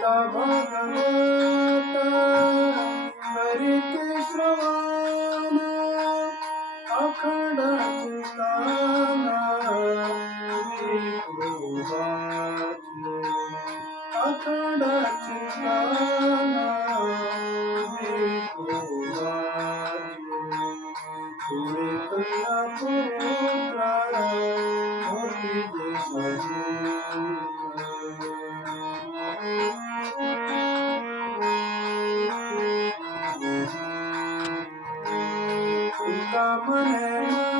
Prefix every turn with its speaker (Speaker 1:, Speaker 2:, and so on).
Speaker 1: पिता भगवता हरित श्रवण अखंड अखंड पूरे कन्या पुत्र मोती सजी काम है